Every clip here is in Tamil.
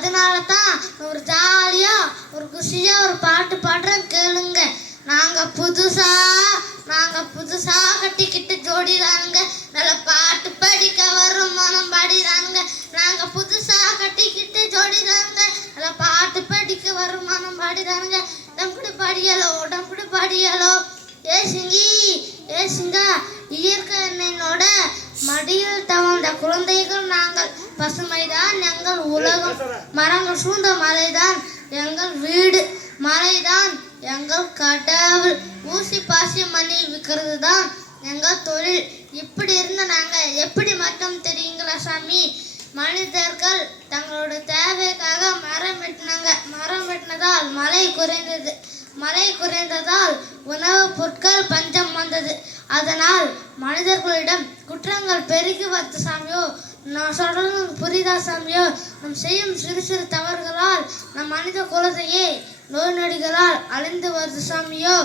அதனால தான் ஒரு ஜாலியா ஒரு குஷியா ஒரு பாட்டு பாடுறேன் கேளுங்க. நாங்க புதுசா கட்டிக்கிட்டு ஜோடிதானுங்க, நல்ல பாட்டு படிக்க வரும் மனம் பாடிதானுங்க. நாங்க புதுசா கட்டிக்கிட்டு ஜோடிதானுங்க, நல்ல பாட்டு படிக்க வரும் மனம் பாடிதானுங்க. டம்புடு பாடியலோ ஏ சிங்கா இயற்கை என்னோட மடியில் தவழ்ந்த குழந்தைகள் நாங்கள். பசுமைதான் எங்கள் உலகம், மரங்கள் சூழ்ந்த மலைதான் எங்கள் வீடு, மலைதான் எங்கள் கடவுள், ஊசி பாசி மணி விற்கிறது தான் எங்கள் தொழில். இப்படி இருந்த நாங்க எப்படி மட்டும் தெரியுங்களா சாமி? மனிதர்கள் தங்களோட தேவைக்காக மரம் வெட்டினாங்க. மரம் வெட்டினதால் மழை குறைந்ததால் உணவுப் பொருட்கள் பஞ்சம் வந்தது. அதனால் மனிதர்களிடம் குற்றங்கள் பெருகி வந்து சாமியோ. நான் சொல்றது புரியுதா சாமியோ? நம் செய்யும் சிறு சிறு தவறுகளால் நம் மனித குலத்தையே நோய் நொடிகளால் அழிந்து வருது சாமியோ.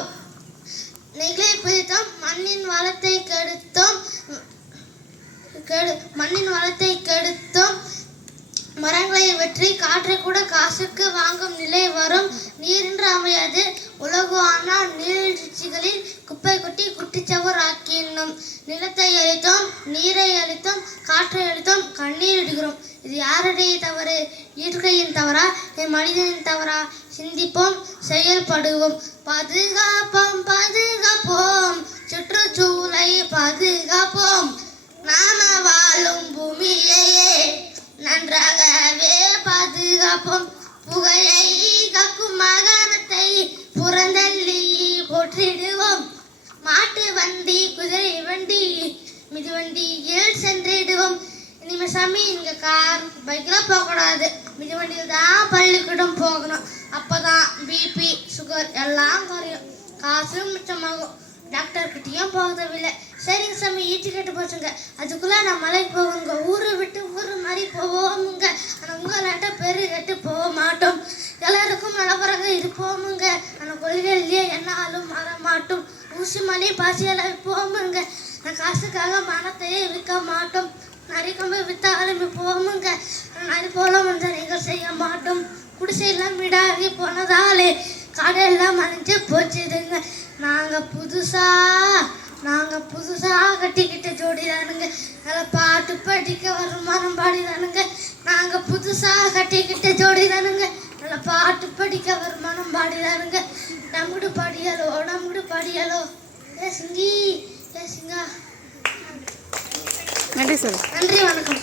நெகிழை பிரித்தோம், மண்ணின் வளத்தை கெடுத்தோம், மரங்களை வெற்றி காற்றை கூட காசுக்கு வாங்கும் நிலை வரும். நீரின்றி அமையாது உலகம், ஆனால் நீர்வீழ்ச்சிகளில் குப்பை கொட்டி குட்டிச்சவர் ஆக்கினோம். நிலத்தை அழித்தோம், நீரை அழித்தோம், காற்றை அழித்தோம், கண்ணீர் இடுகிறோம். இது யாருடைய தவறு? இயற்கையின் தவறா, மனிதனின் தவறா? சிந்திப்போம், செயல்படுவோம். பாதுகாப்போம், சுற்றுச்சூழலை பாதுகாப்போம். நாம வாழும் பூமியையே நன்றாகவே பாதுகாப்போம். புகையை கக்கும் மகாணத்தை புறந்தள்ளி போற்றிடுவோம். மாட்டு வண்டி, குதிரை வண்டி, மிதிவண்டியில் சென்றிடுவோம். இனிமே சாமி இங்க கார் பைக்ல போகக்கூடாது, மிதிவண்டியில் தான் பள்ளிக்கூடம் போகணும். அப்பதான் பிபி சுகர் எல்லாம் குறையும், காசு மிச்சமாகும், டாக்டர் கிட்டையும் போக தேவையில்லை. சரிங்க சாமி, ஈட்டி கட்டு போச்சுங்க, அதுக்குள்ள நான் மலைக்கு போவோங்க. ஊரை விட்டு ஊர் மாதிரி போவோமுங்க, ஆனால் உங்களாட்ட பெரு கட்டு போக மாட்டோம். எல்லாருக்கும் நலவரங்க இருப்போமுங்க, ஆனால் கொள்கையிலேயே என்னாலும் மாற மாட்டோம். ஊசி மணி பாசியெல்லாம் விற்போமுங்க, நான் காசுக்காக மனத்தையே விற்க மாட்டோம். நரிக்கம்பு வித்தாலும் விற்போமுங்க, நரி போல வந்து நீங்கள் செய்ய மாட்டோம். குடிசையெல்லாம் விடாகி போனதாலே கடையெல்லாம் மறைஞ்சு போச்சுதுங்க. நாங்கள் புதுசா கட்டிக்கிட்ட ஜோடிதானுங்க, நல்ல பாட்டு படிக்க வரும் மனம் பாடிதானுங்க. நாங்கள் புதுசா கட்டிக்கிட்ட ஜோடிதானுங்க, நல்ல பாட்டு படிக்க வரும் மனம் பாடிதானுங்க. டம்புடு பாடியலோ ஏ சிங்கா. நன்றி சார். நன்றி, வணக்கம்.